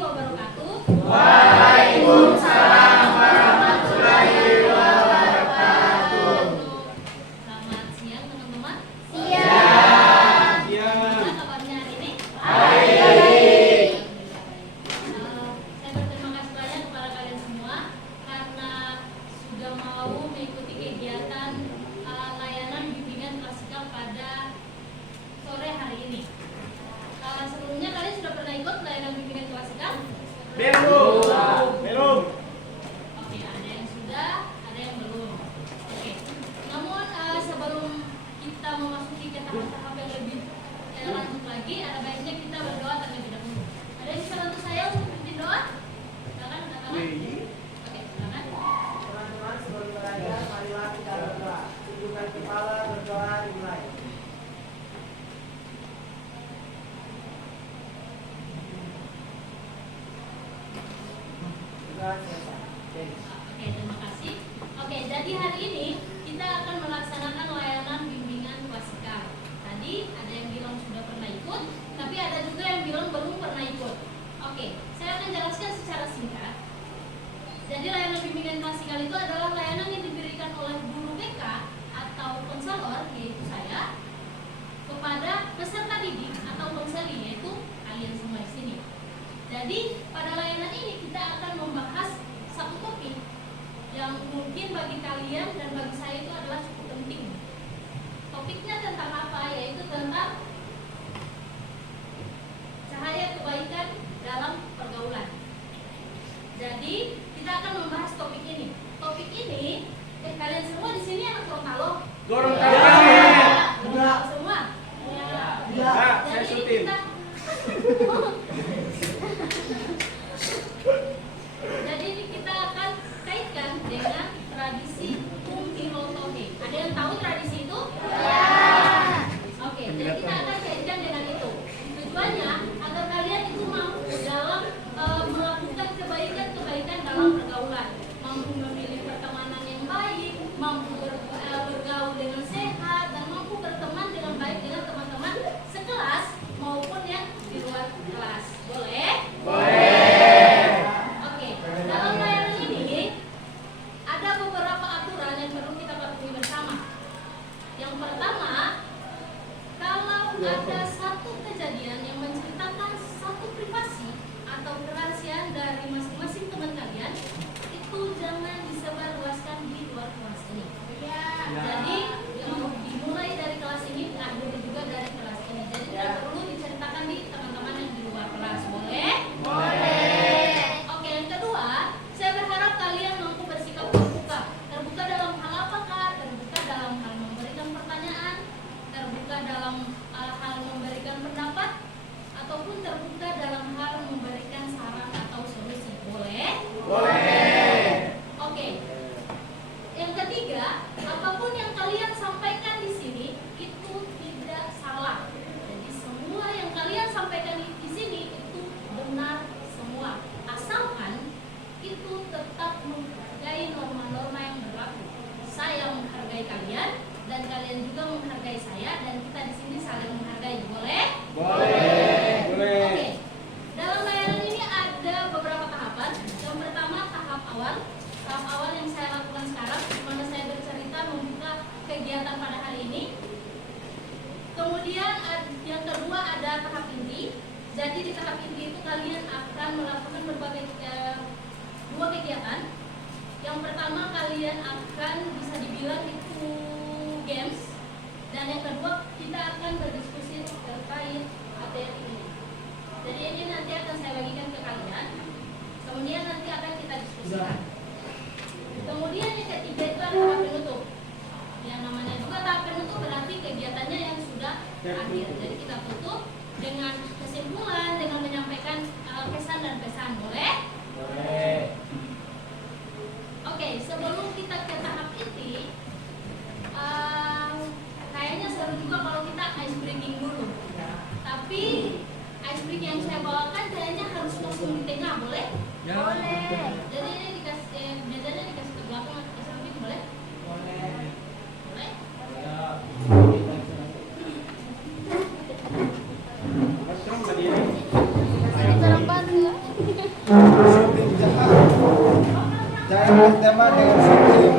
wabarakatuh. Waalaikumsalam warahmatullahi wabarakatuh. Selamat siang teman-teman. Siang. Gimana kabarnya hari ini? Baik. Saya berterima kasih banyak kepada kalian semua karena sudah mau mengikuti kegiatan layanan bimbingan klasikal pada sore hari ini. Sebelumnya kalian sudah pernah ikut layanan bimbingan klasikal? Belum. Oke, ada yang sudah, ada yang belum. Oke. Namun sebelum kita memasuki ke tahap-tahap yang lebih lanjut lagi, ada baiknya kita berdoa terlebih dahulu. Ada yang bisa bantu saya untuk pimpin doa? Silakan, silakan. Oke, silakan. Teman-teman, sebelum belajar, marilah kita berdoa. Tundukkan kepala, berdoa, dimulai. Sudah selesai. Oke, terima kasih. Oke, jadi hari ini kita akan melaksanakan layanan bimbingan klasikal. Tadi ada yang bilang sudah pernah ikut, tapi ada juga yang bilang belum pernah ikut. Oke, saya akan jelaskan secara singkat. Jadi layanan bimbingan klasikal itu adalah layanan yang diberikan oleh guru BK atau konselor, yaitu saya, kepada peserta didik atau konseli, yaitu kalian semua di sini. Jadi pada layanan ini kita akan membahas satu topik yang mungkin bagi kalian dan bagi saya itu adalah cukup penting. Topiknya tentang apa? Yaitu tentang cahaya kebaikan dalam pergaulan. Jadi kita akan membahas topik ini. Topik ini, kalian semua di sini anak Gorontalo? Gorontalo. Enggak. Semua? Iya. Saya Jadi syuting. kita Jadi ini kita akan kaitkan dengan tradisi Umpilotohe. Ada yang tahu tradisi itu? Ya. Oke, jadi kita akan kaitkan dengan itu. Tujuannya agar kalian itu mampu dalam melakukan kebaikan-kebaikan dalam pergaulan, mampu memilih pertemanan yang baik, mampu bergaul dengan sehat, dan mampu berteman dengan baik dengan teman-teman sekelas maupun yang di luar kelas. Boleh? Oke, dalam layanan ini ada beberapa aturan yang perlu kita patuhi bersama. Yang pertama, kalau ada satu kejadian yang menceritakan satu privasi atau kerahasiaan dari masing-masing teman kalian, itu jangan disebarluaskan di luar kelas ini. Jadi dimulai dari kelas ini, akhiri juga dari kelas ini. Jadi tidak perlu diceritakan di teman-teman yang di luar kelas. Boleh? Oke, yang kedua, saya berharap kalian mampu bersikap terbuka. Terbuka dalam hal apakah? Terbuka dalam hal memberikan pertanyaan, terbuka dalam hal memberikan pendapat, ataupun terbuka dalam hal memberikan saran atau solusi. Boleh? Oke. Yang ketiga, apapun yang kalian sampaikan di sini itu tidak salah. Jadi semua yang kalian sampaikan di sini itu benar semua. Asalkan itu tetap menghargai norma-norma yang berlaku. Saya menghargai kalian dan kalian juga menghargai saya, dan kita di sini saling menghargai. Boleh? Oke. Dalam layanan ini ada beberapa tahapan. Yang pertama tahap awal. Tahap awal yang saya lakukan sekarang, di mana saya bercerita membuka kegiatan pada hari ini. Kemudian yang kedua ada tahap inti. Jadi di tahap inti itu kalian akan melakukan berbagai dua kegiatan. Yang pertama kalian akan bisa dibilang itu games, dan yang kedua kita akan berdiskusi terkait materi ini. Jadi ini nanti akan saya bagikan ke kalian. Kemudian nanti akan kita diskusikan. Kemudian yang ketiga itu ada tahap penutup. Yang namanya juga tahap penutup berarti kegiatannya yang sudah akhir. Jadi kita tutup dengan kesimpulan, dengan menyampaikan kesan dan pesan. Boleh? Oke, sebelum kita ke tahap inti, kayaknya seru juga kalau kita ice breaking dulu. Tapi ice breaking yang saya bawakan kayaknya harus langsung di tengah, boleh? Boleh. Jadi ini dikasih mejanya dikasih ke belakang atau ke samping, boleh? Boleh? Ayo. Terlambat ya? Shooting jahat. Jangan berteman dengan shooting.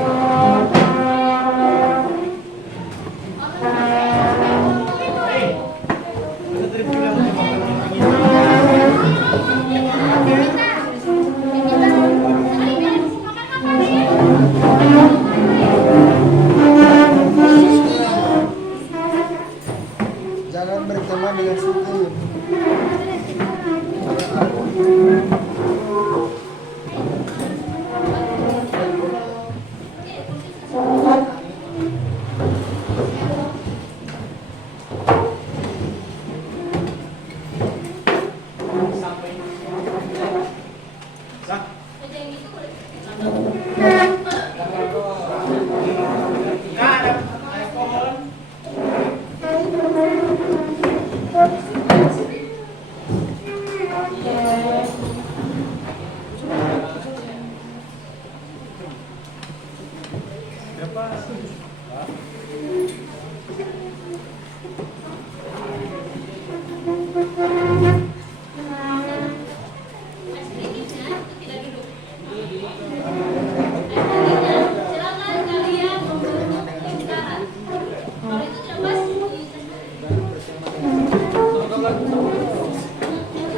Jangan berteman dengan shooting. Kerja yang itu boleh. Sedikitnya itu tidak duduk. Silakan kalian membentuk lingkaran. Kalau itu tidak pas, Jangan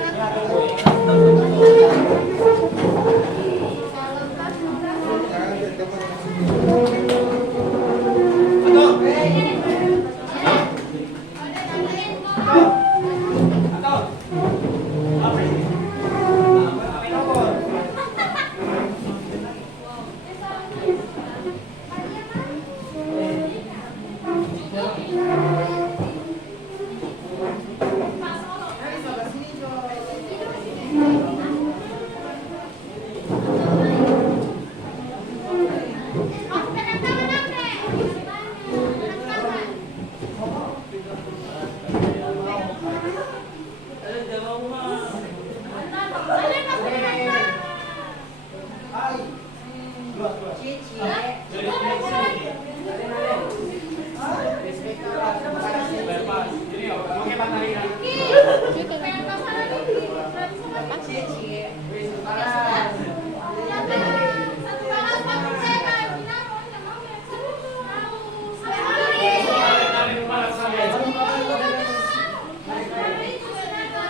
berteman dengan shooting.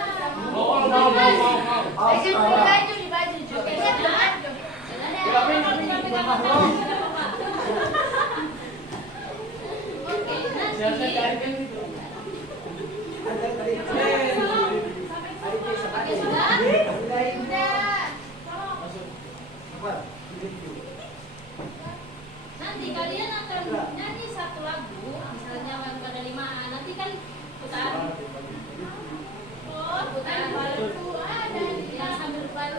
nanti kalian akan nyanyi satu lagu, misalnya pada 5, nanti kan putar, putar, ya sambil putar.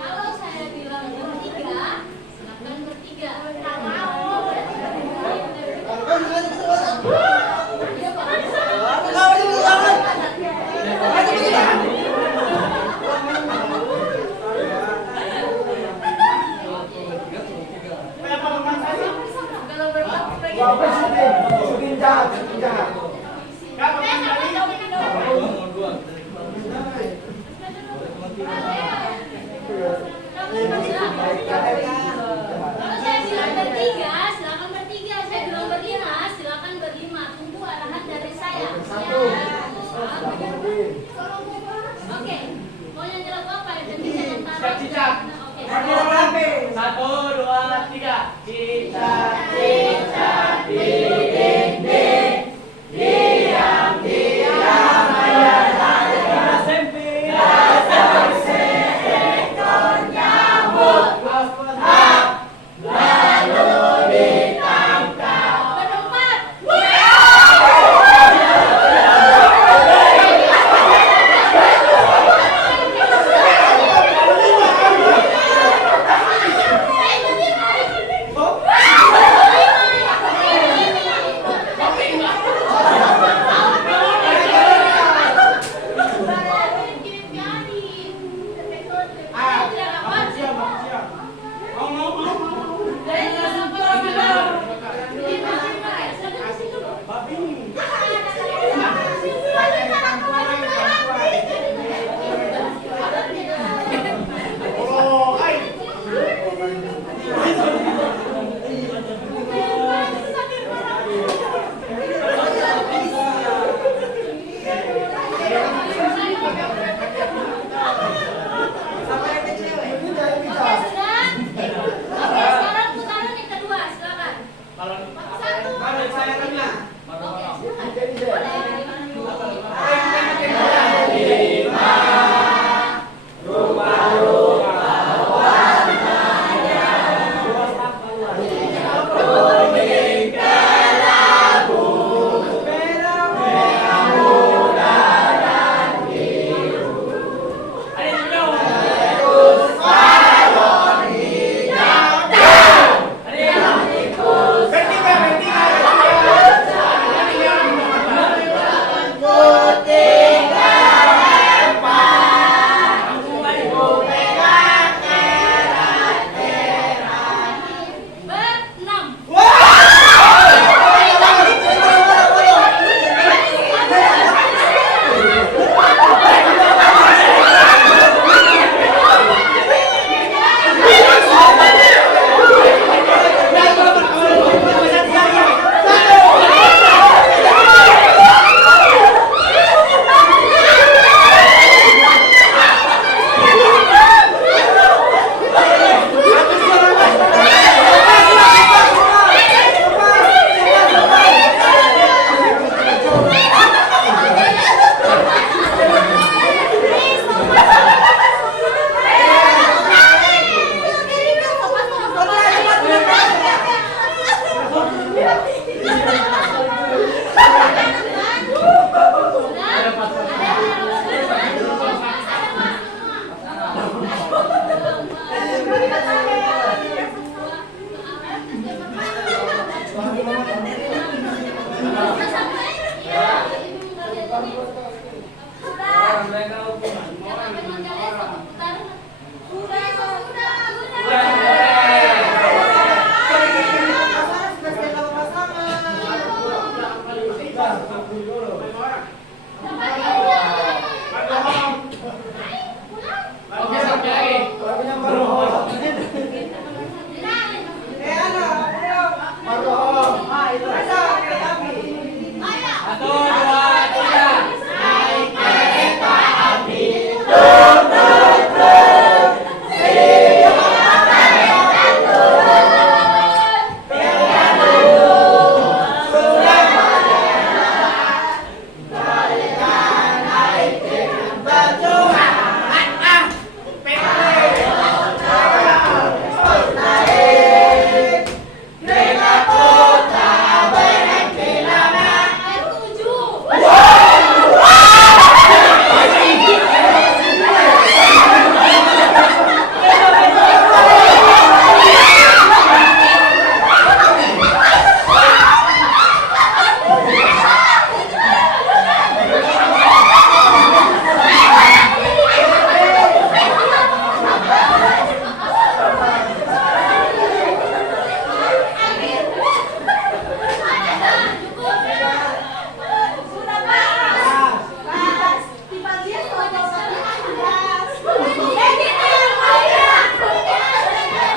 Kalau saya bilang bertiga, silakan bertiga. Shooting jahat, shooting jahat. Kalau saya bilang bertiga, silakan bertiga. Saya bilang berlima, silakan berlima. Tunggu arahan dari saya. Oke, mau nyanyi lagu apa ya? Jadi saya taruh. Oke. 1, 2, 3. Cita, Berempat. Oke, sampai. Satu, dua, tiga. Naik kereta api.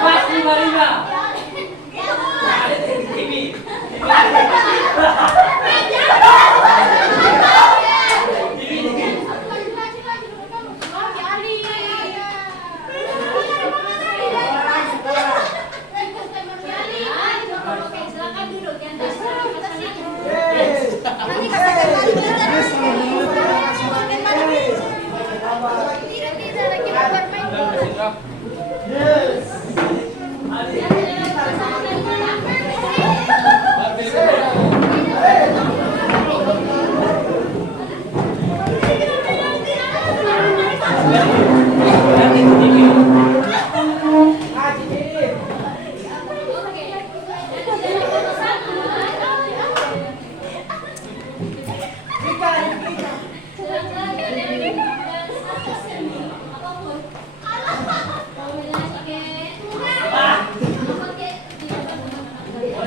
Mas, lima. TV. Silakan duduk yang tadi.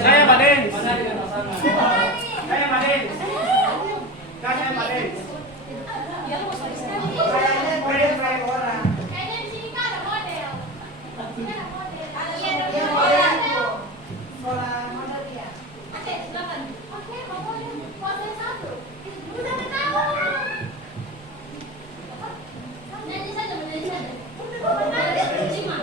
Saya Pak Dens. Saya Pak Dens. Saya Pak Dens. Kayaknya di sini kan ada model. Sini ada model. Oke, silakan. Oke, mau model satu. Udah tahu. Nyanyi saja, menyanyi saja. Lima.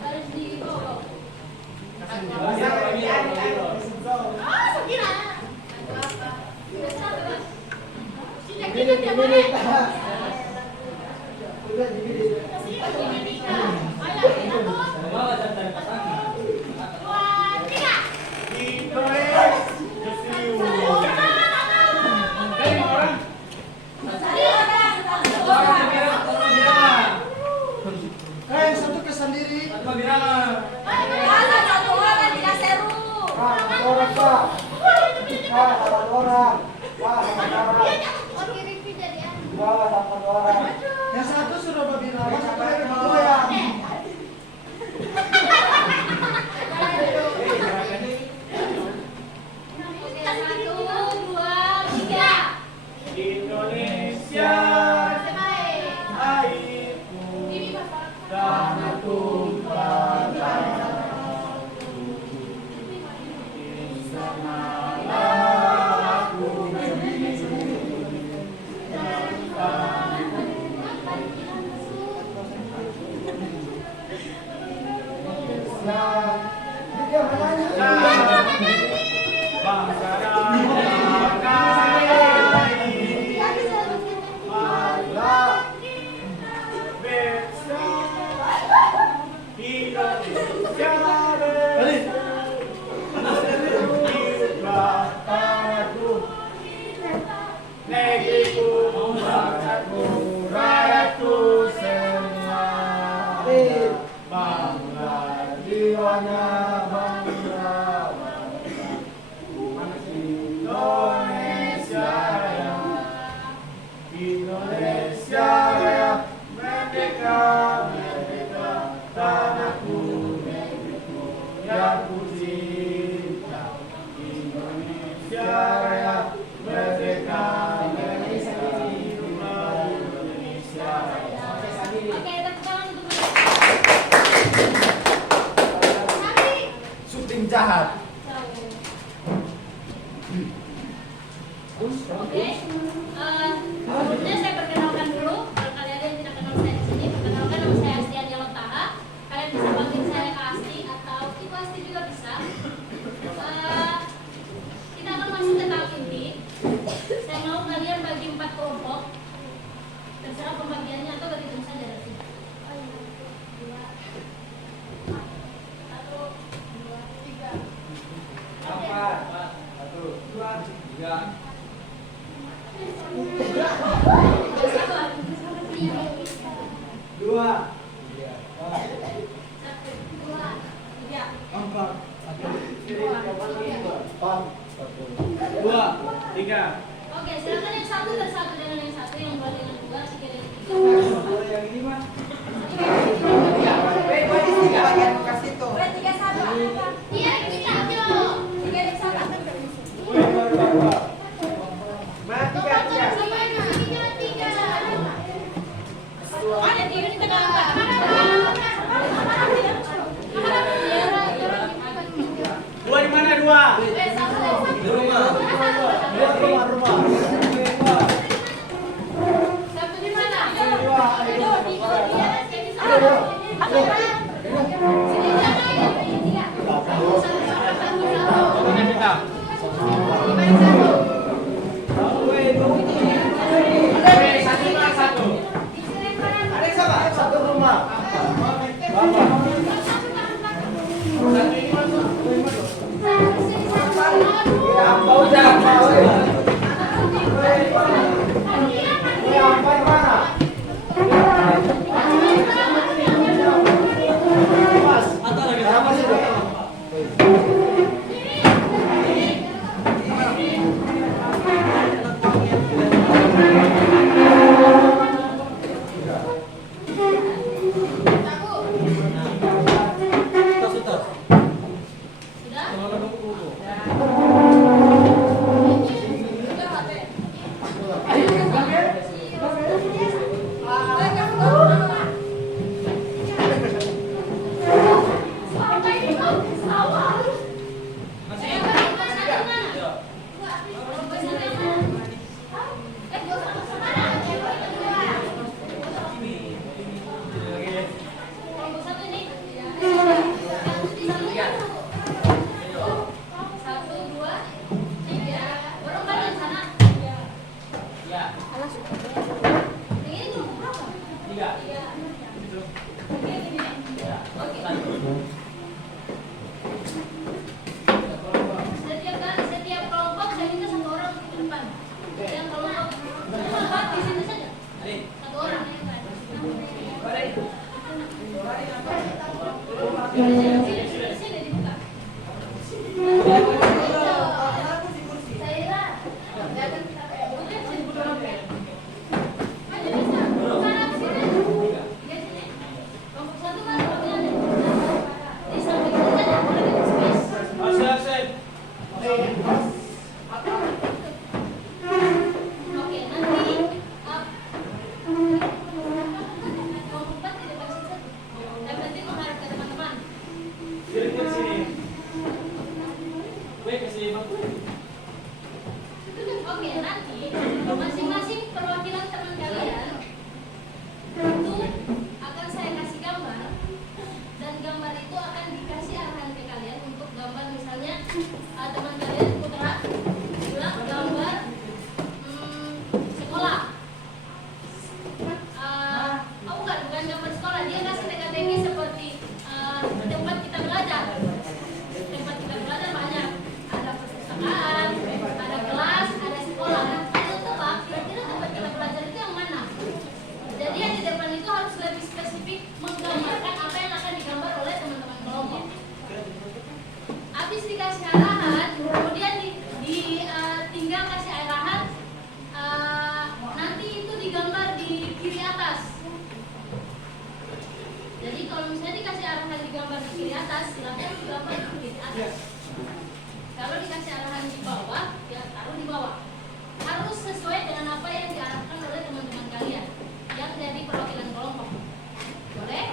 Harus dibawa. Yang satu sudah berbilang, sampai goyang. Indonesia, airku, tanah tumpah darahku. Di sanalah aku bangsa negeriku, bangsaku, rakyatku semua bangga jiwanya bangga. Sini dibuka. Saira, jangan kita kayak bukan sini. Maju bisa. Sana ke sini. Tiga sini. Kelompok satu kan kelompoknya ada. Di samping kita ada boleh di space. Asik. Oke, nanti kelompok empat di depan situ. Yang penting menghadap ke teman-teman. Jadi ke sini. Gue ke sini, Bang. Oke, nanti masing-masing perwakilan teman kalian itu akan saya kasih gambar, dan gambar itu akan dikasih arahan ke kalian untuk gambar. Misalnya teman kalian Putra bilang gambar sekolah. Bukan gambar sekolah, dia kasih teka-teki seperti tempat kita belajar. Tempat kita belajar banyak, ada perpustakaan, ada kelas, ada sekolah. Nah, itu tebak kira-kira tempat kita belajar itu yang mana. Jadi yang di depan itu harus lebih spesifik menggambarkan apa yang akan digambar oleh teman-teman kelompok. Habis dikasih arahan, kemudian tinggal kasih arahan, nanti itu digambar di kiri atas. Jadi kalau misalnya dikasih arahan digambar di kiri atas, silakan digambar di kiri atas. Kalau dikasih arahan di bawah, ya taruh di bawah. Harus sesuai dengan apa yang diarahkan oleh teman-teman kalian yang jadi perwakilan kelompok. Boleh?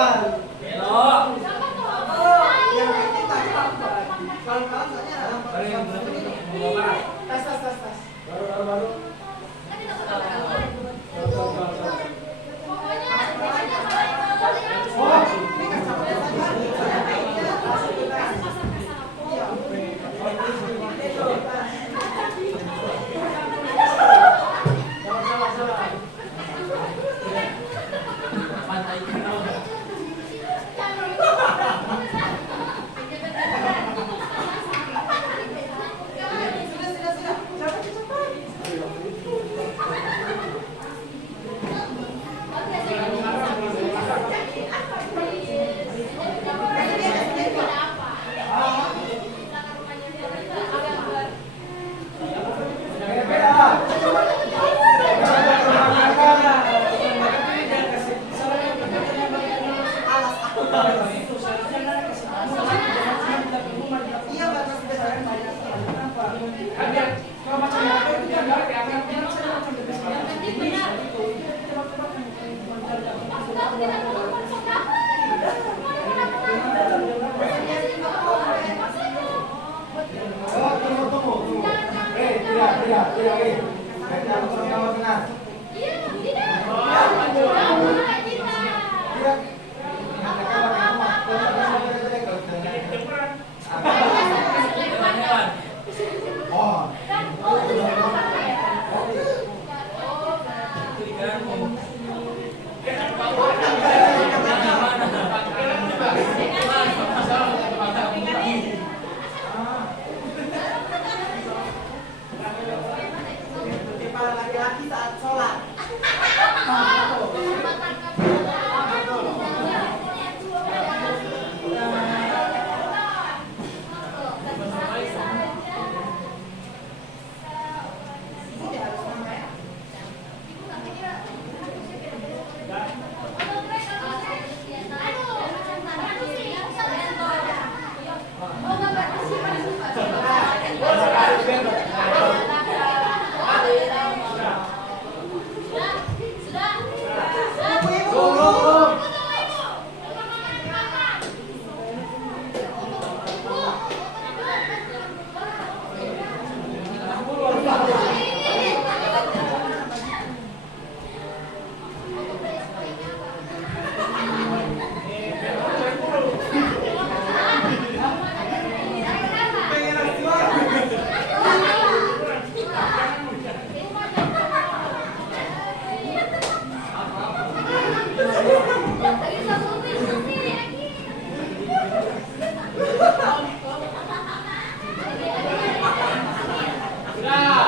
kawan. Belok. Sama tuh. Oh, yang kita kawan. Kawan-kawan soalnya Baru yang bener itu mau apa? tas. Baru. Kan tidak pernah kawan. Baru. Pokoknya kalau yang Oh, ini kan sama saja. Iya. Pantai kenal. Iya, batas besaran banyak. Kenapa? Oh, tunggu. Tidak. Kita harus sama benar. Iya, tidak. Tidak. Ingat Oh, Kepala laki-laki saat sholat. Tidak harus nama ya. Sudah.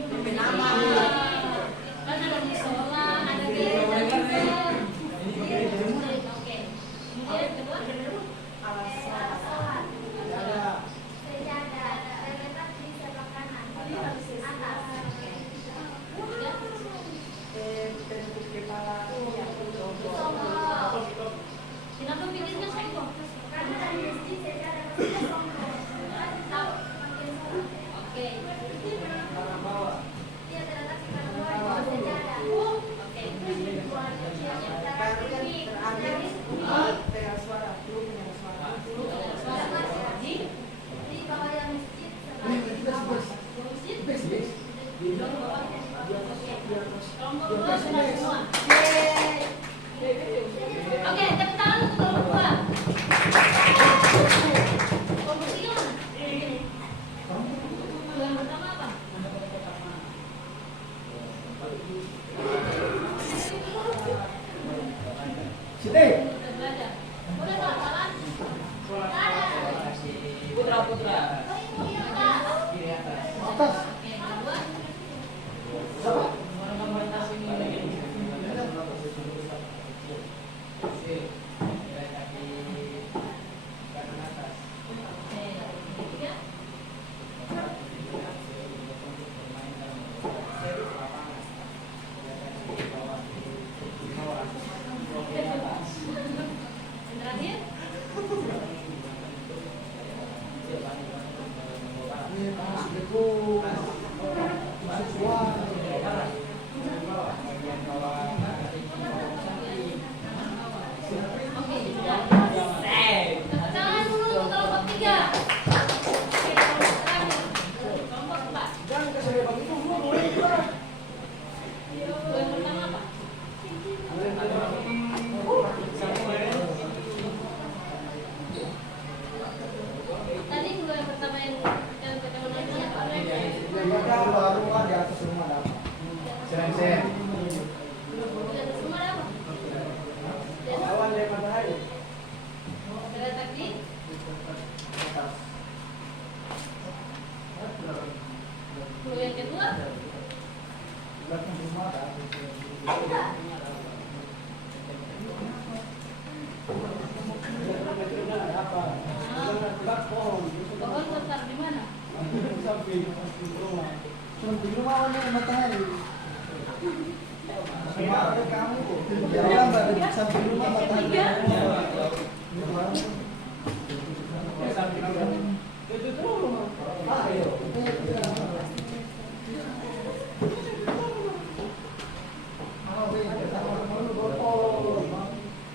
Memberi nama. Kan ada musola, ada gereja. Oke. Kemudian kedua Alas sholat. Ada. Bentuk kepala yang berdoa. Kenapa pikirnya saya kok? Oke. Karena bawah. Oke. Baru yang terakhir dengan suara belum dengan suara. Suara di masjid. Kelompok dua sudah semua. Oke, tepuk tangan untuk kelompok dua. Kelompok tiga mana? Yang pertama apa? Sini. Kita belajar. Udah tak jalan? Putra. Kiri atas. Atas. Oke, kedua. Siapa? Oke, ketiga. Yang terakhir. Ini panas beku. Mahasiswa. Oke, sudah. Tepuk tangan dulu untuk kelompok tiga. Oke, kelompok terakhir. Kelompok empat. Jangan kasih dia begitu dulu, mulai kita. Yang pertama apa? Tadi dulu yang pertama yang ketemu namanya apa? Ada baru di atas rumah ada apa? Sen. Di atas rumah ada apa? Awan dari matahari. Terletak di pulau yang kedua. Belakang rumah ada apa? Ada apa? Belakang pohon. Pohon letak di mana? Samping rumah. Samping rumah ada matahari. Sama ada kamu. Jangan di samping rumah matahari. Itu tuh rumah. Ayo.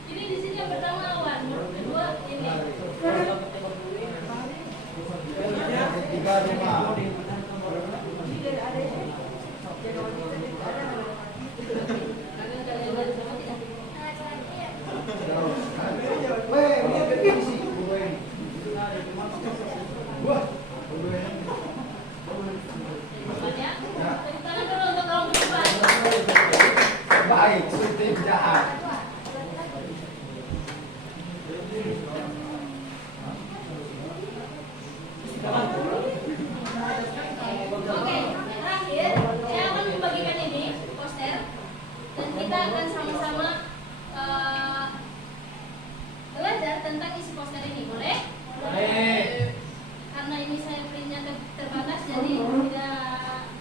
Ini di sini yang pertama awan, yang kedua ini. Tiga rumah. Kalian lihat sama tidak? Weh, ini ada di sini. Wah. Ya. Tepuk tangan dulu untuk kelompok empat. Baik, sudah jahat. Oke, terakhir saya akan membagikan ini poster dan kita akan sama-sama belajar tentang isi poster ini, boleh? Karena ini saya printnya terbatas jadi tidak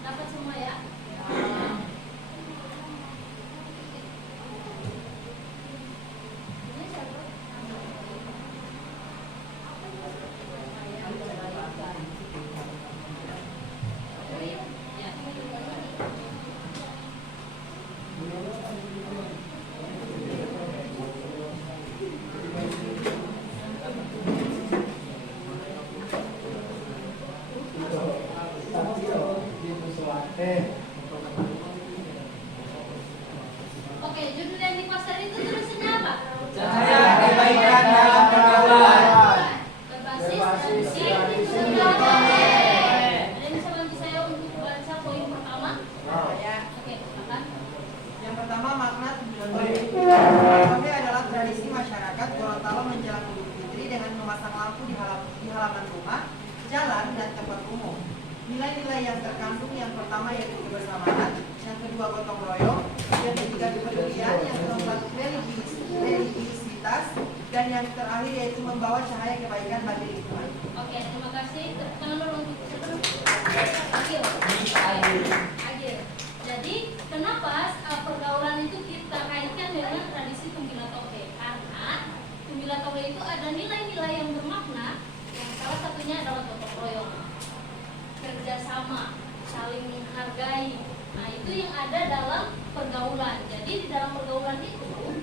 dapat semua ya. Ini siapa? Oke, judul yang di poster itu tulisannya apa? Cahaya kebaikan dalam pergaulan. Berbasis tradisi keagamaan. Ada yang bisa bantu saya untuk baca poin pertama? Ya. Oke, silakan. Yang pertama makna tujuan baik. Kami adalah tradisi masyarakat Gorontalo menjelang Idul Fitri dengan memasang lampu di halaman rumah, jalan dan tempat umum. Nilai-nilai yang terkandung yang pertama yaitu kebersamaan, yang kedua gotong royong, yang ketiga kepedulian, yang keempat religiusitas, dan yang terakhir yaitu membawa cahaya kebaikan bagi lingkungan. Oke, terima kasih. Tepuk tangan dulu untuk Agil. Jadi, kenapa pergaulan itu kita kaitkan dengan tradisi Tumbila Toge? Karena Tumbila Toge itu ada nilai-nilai yang bermakna, yang salah satunya adalah gotong royong, kerjasama, saling menghargai. Nah, itu yang ada dalam pergaulan. Jadi di dalam pergaulan itu,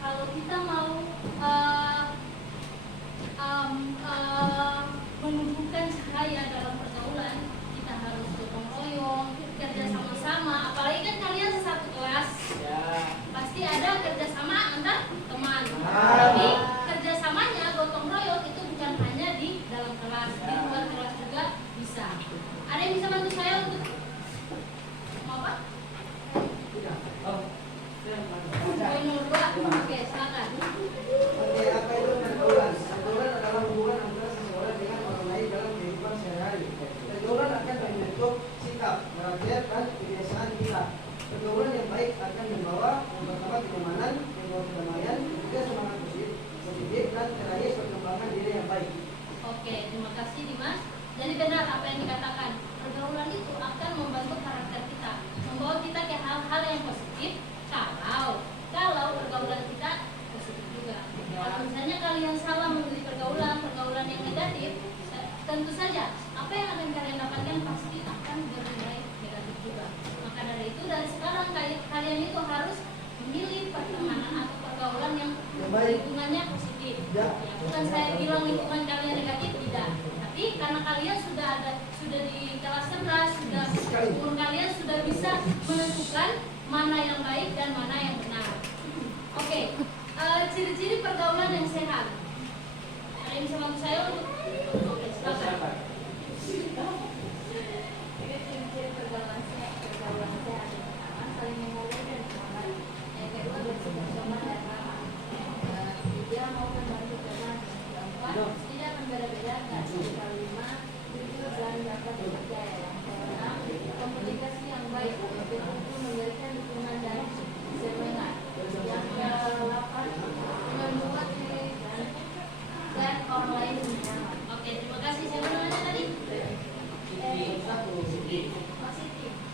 kalau kita mau menumbuhkan cahaya dalam pergaulan, kita harus gotong royong, kerja sama-sama. Apalagi kan kalian satu kelas, pasti ada kerjasama antar teman. Tapi kerjasamanya gotong royong itu bukan hanya di dalam kelas, di luar kelas juga bisa. Ada yang bisa bantu saya untuk mau apa? Poin nomor 2. Oke, silakan. Oke, apa itu pergaulan? Pergaulan adalah hubungan antara seseorang dengan orang lain dalam kehidupan sehari-hari. Pergaulan akan membentuk sikap, karakter, dan kebiasaan kita. Pergaulan yang baik akan membawa kenyamanan, membawa kedamaian, juga semangat positif, dan terakhir perkembangan diri yang baik. Oke, terima kasih Dimas. Jadi benar apa yang dikatakan, pergaulan itu akan membantu karakter kita, membawa kita ke hal-hal yang positif. Kalau pergaulan kita positif juga. Kalau misalnya kalian salah memilih pergaulan yang negatif, tentu saja apa yang akan kalian dapatkan pasti akan bernilai negatif juga. Maka dari itu dari sekarang kalian itu harus memilih pertemanan atau pergaulan yang lingkungannya positif. Ya, bukan saya bilang lingkungan kalian negatif, tidak. Tapi karena kalian sudah di kelas 11, umur kalian sudah bisa menentukan mana yang baik dan mana yang benar. Oke, ciri-ciri pergaulan yang sehat. Ada yang bisa bantu saya untuk? Oke, silakan. Ini ciri-ciri pergaulan sehat yang pertama saling menghargai dan semangat. Yang kedua bersikap sopan dan ramah. Dia mau membantu teman. Keempat, tidak membeda-bedakan. Kelima, jujur dan dapat dipercaya. Yang keenam, komunikasi yang baik. Untuk memberikan dukungan dan semangat. Yang ke-8, membuat diri dan orang lain nyaman. Oke, terima kasih. Siapa namanya tadi? Positif.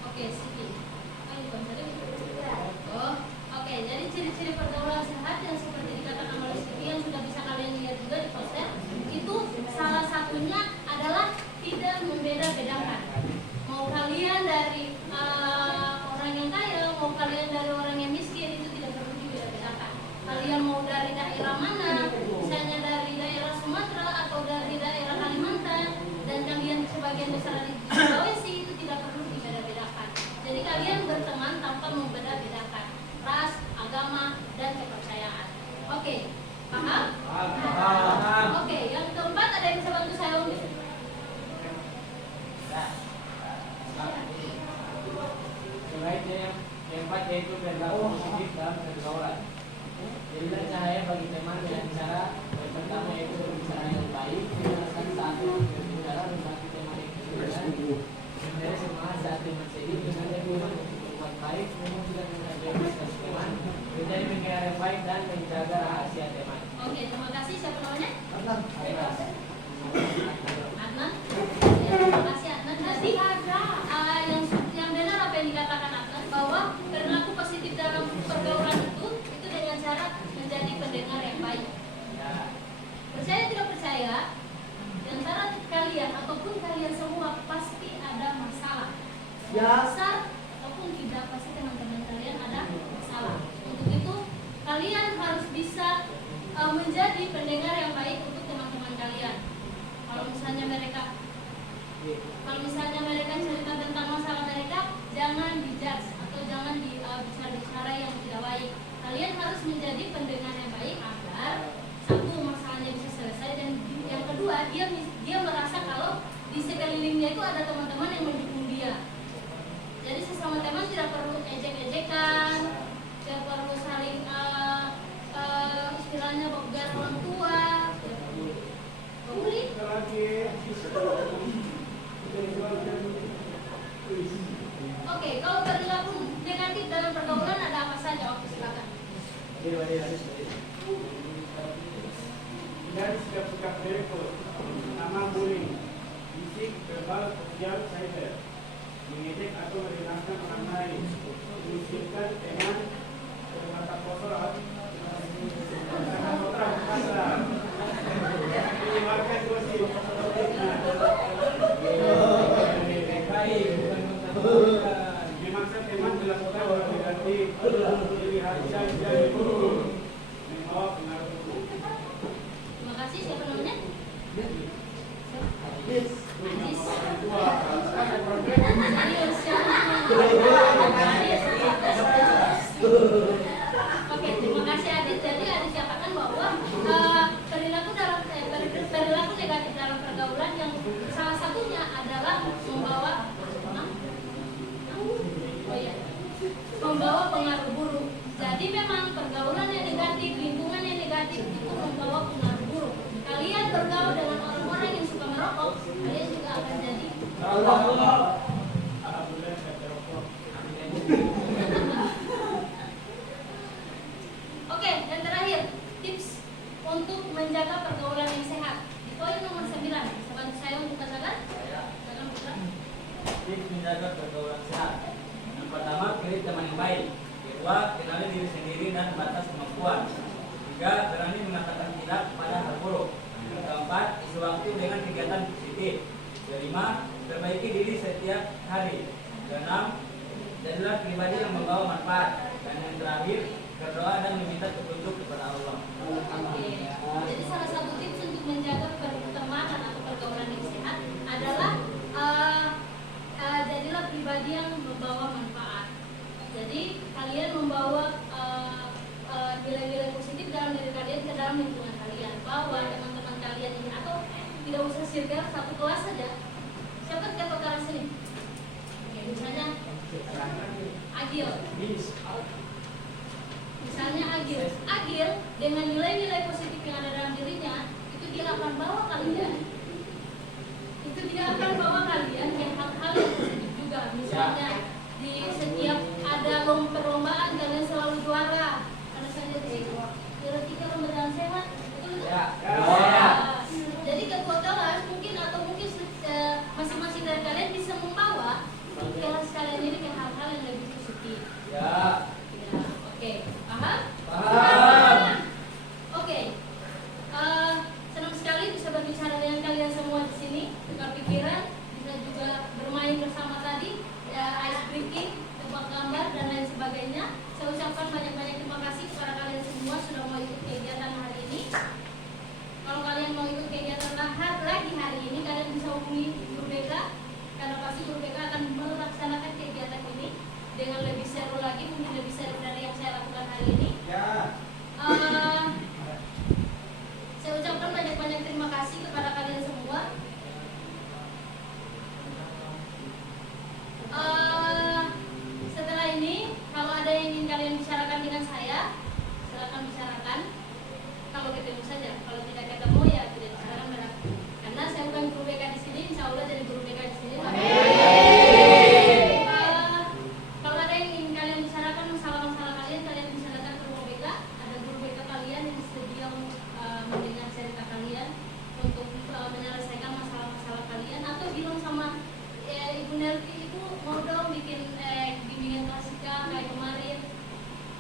Oke, Siti. Oh, oke. Jadi ciri-ciri pergaulan sehat yang seperti dikatakan oleh Siti yang sudah bisa kalian lihat juga di poster, itu salah satunya adalah tidak membeda-bedakan. Mau kalian dari orang yang kaya, mau kalian dari orang yang miskin, itu tidak perlu dibeda-bedakan. Kalian mau dari daerah mana, misalnya dari daerah Sumatera atau dari daerah Kalimantan, dan kalian sebagian besar di Sulawesi, itu tidak perlu dibeda-bedakan. Jadi kalian berteman tanpa membeda-bedakan ras, agama, dan kepercayaan. Oke, paham? Oke, yang keempat ada yang bisa bantu saya untuk? Yang keempat yaitu perilaku positif dalam pergaulan. Jadilah cahaya bagi teman dengan cara yang pertama yaitu berbicara yang baik, menjelaskan saat berbicara membantu teman yang kesulitan, memberi semangat saat teman sedih, dengan dukungan untuk berbuat baik, memuji dan menghargai prestasi teman, menjadi pendengar yang baik dan menjaga rahasia teman. Oke, terima kasih. Siapa namanya? Adnan. Adnan. Ya, terima kasih Adnan. Jadi ada yang benar apa yang dikatakan Adnan, bahwa perilaku positif dalam pergaulan itu dengan cara menjadi pendengar yang baik. Percaya tidak percaya, di antara kalian ataupun kalian semua pasti ada masalah. Besar ataupun tidak, pasti teman-teman kalian ada masalah. Untuk itu kalian harus bisa menjadi pendengar yang baik untuk teman-teman kalian. Kalau misalnya mereka cerita tentang masalah mereka, jangan dijudge atau jangan bicara yang tidak baik. Kalian harus menjadi pendengar yang baik agar satu, masalahnya bisa selesai, dan yang kedua, dia merasa kalau di sekelilingnya itu ada teman-teman yang mendukung dia. Jadi sesama teman tidak perlu ejek-ejekan, tidak perlu saling istilahnya begar orang tua. Boleh? Oke, Dari sikap-sikap direktur, pertama bullying, fisik, verbal, sosial, cyber, mengejek atau merendahkan orang lain, mengusirkan teman, berkata kotor, menyebarkan gosip, memaksa teman melakukan hal negatif, dilihat dan membawa pengaruh buruk. Terima kasih. Siapa namanya? Yes. Ajis. Oke, terima kasih Adit. Jadi Adit katakan bahwa perilaku negatif dalam pergaulan yang salah satunya adalah membawa pengaruh buruk. Jadi memang pergaulan yang negatif, lingkungan yang negatif itu membawa pengaruh buruk. Kalian bergaul dengan orang-orang yang suka merokok, kalian juga akan jadi Oke, dan terakhir, tips untuk menjaga pergaulan yang sehat. Di poin nomor 9, bisa bantu saya untuk bacakan? Silakan Putra. Tips menjaga pergaulan sehat. Yang pertama, pilih teman yang baik. Kedua, kenali diri sendiri dan batas kemampuan. Tiga, berani mengatakan tidak pada hal buruk. Yang keempat, isi waktu dengan kegiatan positif. Kelima, perbaiki diri setiap hari. Keenam, jadilah pribadi yang membawa manfaat. Dan yang terakhir, berdoa dan meminta petunjuk kepada Allah. Oke. Jadi salah satu tips untuk menjaga pertemanan atau pergaulan yang sehat adalah jadilah pribadi yang membawa manfaat. Jadi kalian membawa nilai-nilai positif dalam diri kalian ke dalam lingkungan kalian. Bawa teman-teman kalian ini atau tidak usah circle satu kelas saja. Siapa ketua kelas ini? Oke, misalnya Agil. Misalnya Agil dengan nilai-nilai positif yang ada dalam dirinya, itu dia akan bawa kalian. Itu dia akan bawa kalian ke hal-hal yang positif juga. Misalnya di setiap ada perlombaan kalian selalu juara. Karena saya juara 3 lomba jalan sehat, betul itu? Ya. Jadi ketua kelas mungkin atau mungkin masing-masing dari kalian bisa membawa kelas kalian ini ke hal-hal yang lebih positif. Ya. Oke, paham? Paham. Oke. Senang sekali bisa berbicara dengan kalian semua di sini, tukar pikiran, bisa juga bermain bersama tadi, ice breaking, tebak gambar dan lain sebagainya. Saya ucapkan banyak-banyak terima kasih kepada kalian semua sudah mau ikut kegiatan hari ini. Kalau kalian mau ikut kegiatan lagi hari ini, kalian bisa hubungi Guru BK, karena pasti Guru BK akan melaksanakan kegiatan ini dengan lebih seru lagi, mungkin lebih seru dari yang saya lakukan hari ini. Ya. Saya ucapkan banyak-banyak terima kasih kepada kalian semua. Setelah ini, kalau ada yang ingin kalian bicarakan dengan saya, silakan bicarakan. Kalau ketemu saja, kalau tidak ketemu ya tidak bicarakan berarti. Karena saya bukan guru BK di sini, insya Allah jadi guru BK di sini. Kalau ada yang ingin kalian bicarakan masalah-masalah kalian, kalian bisa datang ke ruang BK. Ada guru BK kalian yang sedia mendengar cerita kalian untuk menyelesaikan masalah-masalah kalian, atau bilang sama Ibu Nelvi, Ibu mau dong bikin bimbingan klasika kayak kemarin.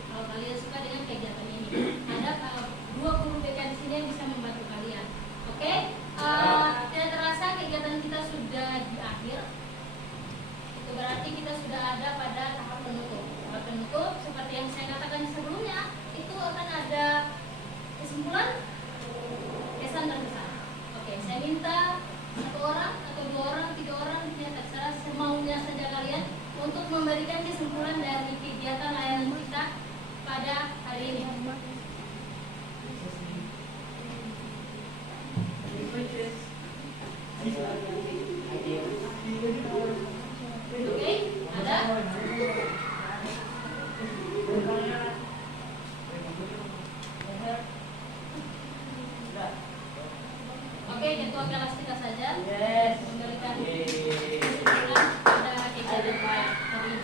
Kalau kalian suka dengan kegiatan ini, ada 2 guru BK di sini yang bisa membantu kalian. Oke? Tidak terasa kegiatan kita sudah di akhir. Itu berarti kita sudah ada pada tahap penutup. Tahap penutup seperti yang saya katakan sebelumnya, itu akan ada kesimpulan, kesan dan kesan. Oke, saya minta 1 orang atau 2 orang, 3 orang, ya terserah semaunya saja kalian untuk memberikan kesimpulan dari kegiatan layanan kita pada hari ini. Oke, ada? Oke, ketua kelas kita saja memberikan kesimpulan pada kegiatan hari ini.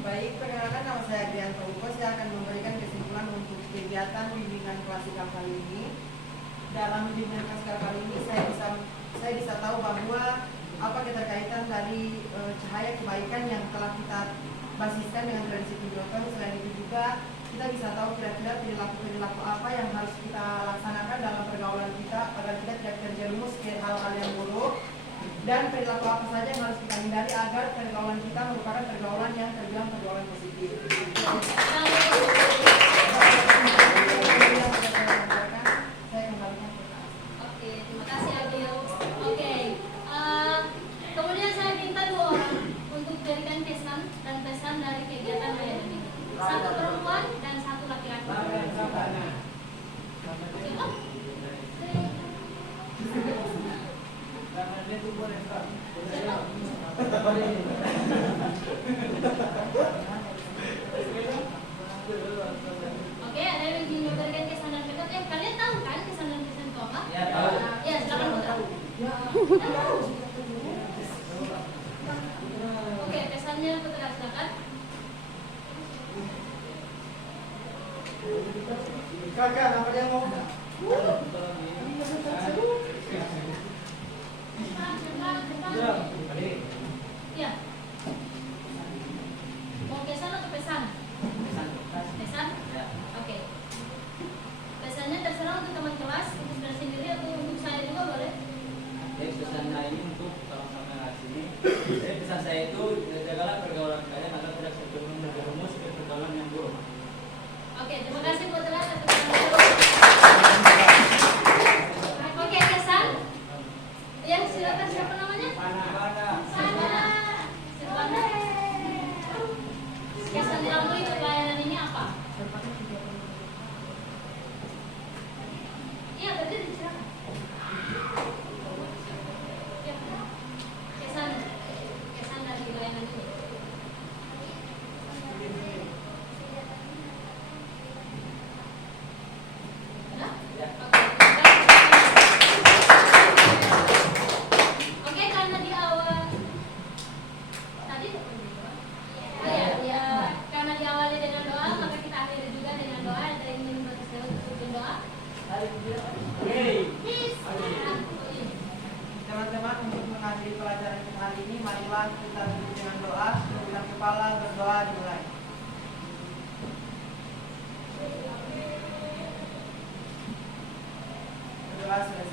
Baik, perkenalkan nama saya Adrian Tauko. Saya akan memberikan kesimpulan teman-teman untuk kegiatan bimbingan klasikal kali ini. Dalam bimbingan klasikal kali ini saya bisa tahu bahwa apa keterkaitan dari cahaya kebaikan yang telah kita basiskan dengan tradisi Pinjoton. Selain itu juga kita bisa tahu kira-kira perilaku apa yang harus kita laksanakan dalam pergaulan kita agar kita tidak terjerumus ke hal-hal yang buruk, dan perilaku apa saja yang harus kita hindari agar pergaulan kita merupakan pergaulan yang terbilang pergaulan positif. Saya kembalikan ke Kak. Oke, terima kasih Agil. Oke, kemudian saya minta 2 orang untuk berikan kesan dan pesan dari kegiatan layanan ini. 1 perempuan dan 1 laki-laki. Siapa? Oke, ada yang ingin memberikan kesan dan pesan? Kalian tahu kan kesan dan pesan itu apa? Ya, tahu. Ya, silakan Putra. Oke, pesannya Putra, silakan. Kakak, apa dia mau? Ya. Mau kesan atau pesan? Pesan? Oke. Pesannya terserah untuk teman kelas, untuk saudara sendiri atau untuk saya juga boleh. Jadi pesan saya ini untuk sama-sama sini. Jadi pesan saya itu jagalah pergaulan kalian agar tidak terjerumus ke pergaulan yang buruk. Oke, terima kasih buat telah Oke, kesan. Ya, silakan siapa namanya? Sana. Silvana. Kesan kamu itu pelayanan ini apa? Iya, berdiri silakan. Ya. Kesan dari pelayanan ini. Sudah? Oke, karena di awal tadi karena diawali dengan doa, maka kita akhiri juga dengan doa. Ada yang ingin berseru doa? Teman-teman, untuk mengakhiri pelajaran kita hari ini, marilah kita tutup dengan doa. Dengan kepala berdoa dimulai. Berdoa selesai.